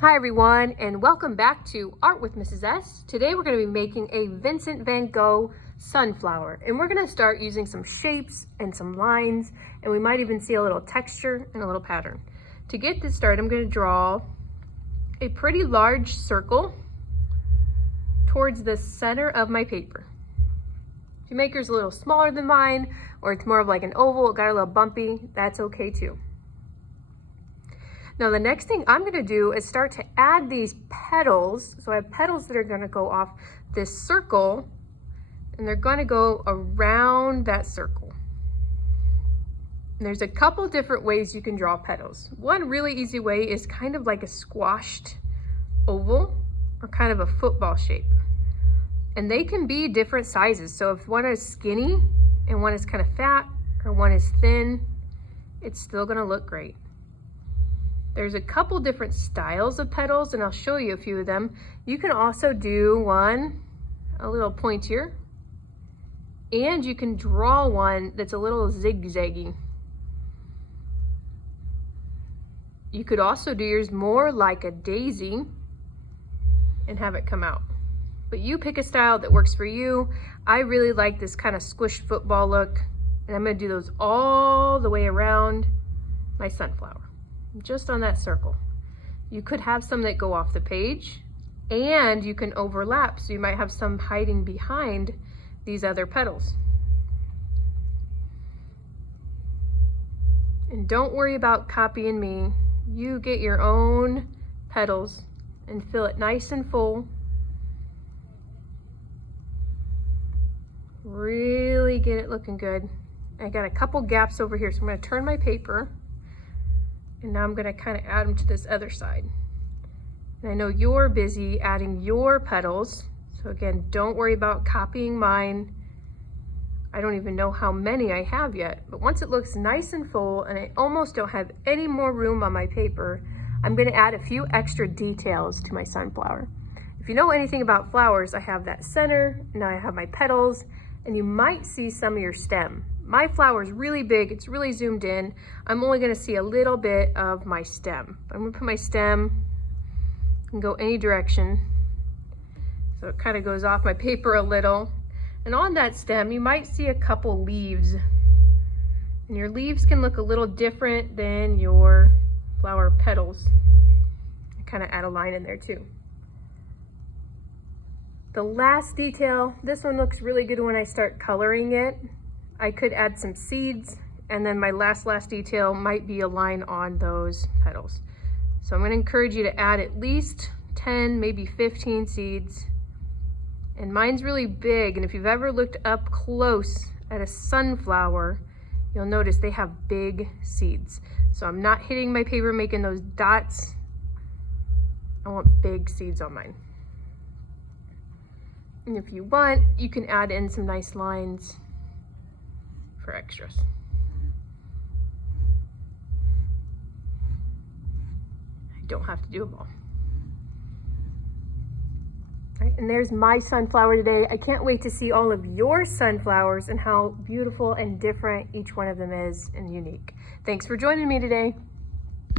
Hi everyone, and welcome back to Art with Mrs. S. Today we're going to be making a Vincent van Gogh sunflower, and we're going to start using some shapes and some lines, and we might even see a little texture and a little pattern. To get this started, I'm going to draw a pretty large circle towards the center of my paper. If you make yours a little smaller than mine, or it's more of like an oval, it got a little bumpy, that's okay too. Now the next thing I'm going to do is start to add these petals. So I have petals that are going to go off this circle, and they're going to go around that circle. And there's a couple different ways you can draw petals. One really easy way is kind of like a squashed oval or kind of a football shape. And they can be different sizes. So if one is skinny and one is kind of fat or one is thin, it's still going to look great. There's a couple different styles of petals, and I'll show you a few of them. You can also do one a little pointier, and you can draw one that's a little zigzaggy. You could also do yours more like a daisy and have it come out. But you pick a style that works for you. I really like this kind of squished football look, and I'm going to do those all the way around my sunflower. Just on that circle. You could have some that go off the page, and you can overlap, so you might have some hiding behind these other petals. And don't worry about copying me. You get your own petals and fill it nice and full. Really get it looking good. I got a couple gaps over here, so I'm going to turn my paper. And now I'm going to kind of add them to this other side. And I know you're busy adding your petals. So again, don't worry about copying mine. I don't even know how many I have yet. But once it looks nice and full and I almost don't have any more room on my paper, I'm going to add a few extra details to my sunflower. If you know anything about flowers, I have that center, now I have my petals, and you might see some of your stem. My flower is really big, it's really zoomed in. I'm only gonna see a little bit of my stem. I'm gonna put my stem and go any direction. So it kind of goes off my paper a little. And on that stem, you might see a couple leaves. And your leaves can look a little different than your flower petals. I kind of add a line in there too. The last detail, this one looks really good when I start coloring it. I could add some seeds, and then my last detail might be a line on those petals. So I'm going to encourage you to add at least 10, maybe 15 seeds. And mine's really big, and if you've ever looked up close at a sunflower, you'll notice they have big seeds. So I'm not hitting my paper making those dots. I want big seeds on mine. And if you want, you can add in some nice lines for extras. I don't have to do them all. All right, and there's my sunflower today. I can't wait to see all of your sunflowers and how beautiful and different each one of them is and unique. Thanks for joining me today.